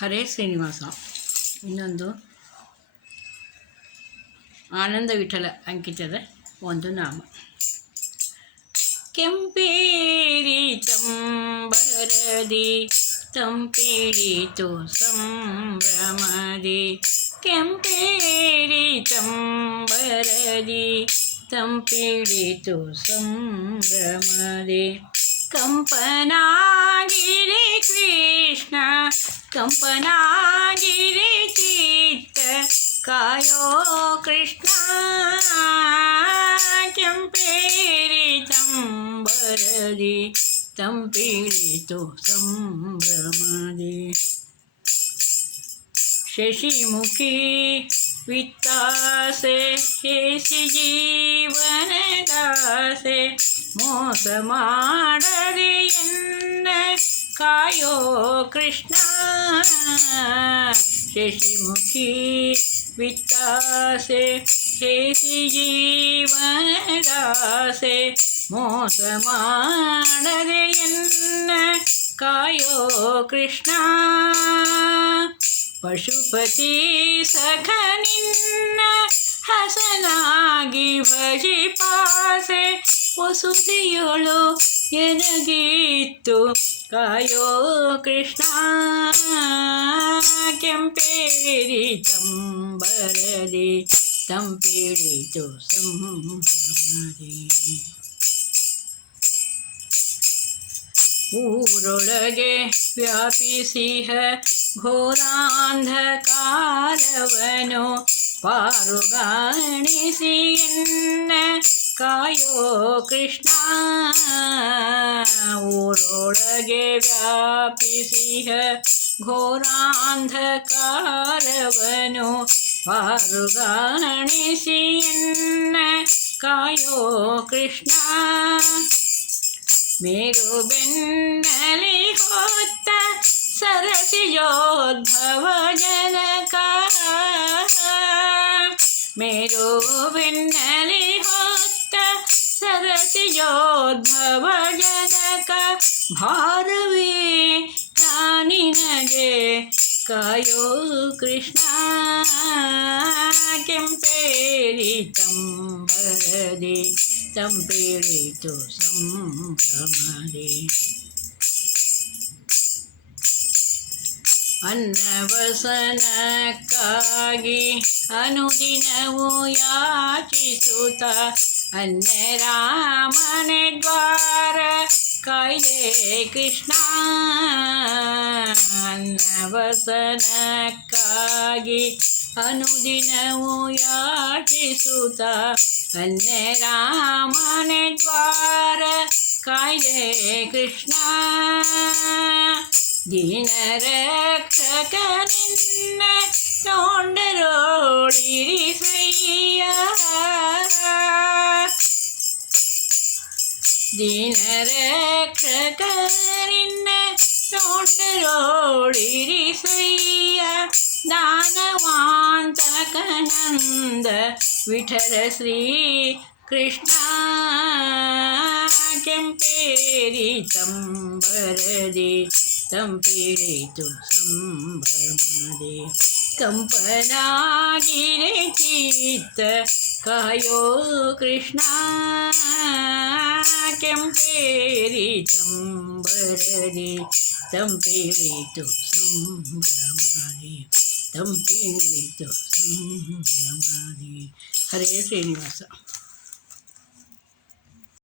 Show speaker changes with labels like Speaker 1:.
Speaker 1: ಹರೇ ಶ್ರೀನಿವಾಸ ಇನ್ನೊಂದು ಆನಂದ ವಿಠಲ ಅಂಕಿತದ ಒಂದು ನಾಮ ಕೆಂಪೇರಿ ತಂಬರದಿ ತಂಪಿಳಿ ತೋ ಸಂಭ್ರಮದಿ ಕೆಂಪೇರಿ ತಂಬರದಿ ತಂಪಿಳಿ ತೋ ಸಂಭ್ರಮದಿ ಕಂಪನಾಗಿರಿ ಕೃಷ್ಣ கம்பனாங்கிரி தீர்த்த காயோ கிருஷ்ணா கம்பேரி தம்பரதி தம்பிழி தோ சம்பிரமதி சசிமுகி வித்தாசே ஜீவனதாசே மோசமாடதி என்ன कायो कृष्ण शशिमुखी वित्तासे शेषि जीवदासे मोसमाणदयन् कायो कृष्ण पशुपति सखनिन्न ಹಸನಾಗಿ ಭಜಿ ಪಾಸೆ ಒಸುದಿಯೊಳು ಎನಗಿತ್ತು ಸಾಯೋ ಕೃಷ್ಣ ಕೆಂಪೇರಿ ತಂಬರಲಿ ತಂಪೇರಿ ಸಂಭ್ರಮರಿ ಊರೊಳಗೆ ವ್ಯಾಪಿಸಿ ಘೋರಾಂಧಕಾರವನು ಪಾರುಗಾಣಿಸಿ ಎನ್ನ ಕಾಯೋ ಕೃಷ್ಣ ಊರೊಳಗೆ ವ್ಯಾಪಿಸಿಹ ಘೋರಾಂಧಕಾರವನು ಘೋರಾ ಅಂಧಕಾರ ಕಾಯೋ ಕೃಷ್ಣ ಮೇರು ಬಿತ್ತರತಿ ಜೋದ್ಧಭವ ಜನ ಜನಕ ಮೇರು ಬೆನ್ನಲಿ ಬಿ ಸರತಿ ಜೋದ್ಭವ ಜನಕ ಭಾರವಿ ಕಾನಿನಗೆ ಕೋ ಕೃಷ್ಣ ಕೆಂಪೇರಿ ತಂಬರೇ ತಂಪೇರಿತು ಸಂಭ್ರಮದೆ ಅನ್ನವಸನಕ್ಕಾಗಿ ಅನುದಿನವೂ ಯಾಚಿಸುತ್ತ ಅಲ್ಲೇ ರಾಮನ ದ್ವಾರ ಕಾಯಿಲೆ ಕೃಷ್ಣ ಅನ್ನ ಬಸನಕ್ಕಾಗಿ ಅನುದಿನವೂ ಯಾಚಿಸುತ್ತ ಅಲ್ಲೇ ರಾಮನ ದ್ವಾರ ಕಾಯಿಲೆ ಕೃಷ್ಣ ದೀನ ರಕ್ಷಕ ನಿನ್ನ ತೊಂಡೋಡಿ ಸ ദീനരക്ഷകരിന്നോണ്ടോടി ചെയ്യ ദാനവാന്തകനന്ദ വിഠല ശ്രീ കൃഷ്ണ കെമ്പേരി കമ്പനാഗിരി ചീത്ത കായോ കൃഷ്ണ ಕೆಂಪೇರಿ ತಂಬರರಿ ತಂಪೇರಿ ತುಂಬಿ ತಂಪೇರಿ ತುಂಬಿ ಹರೇ ಶ್ರೀನಿವಾಸ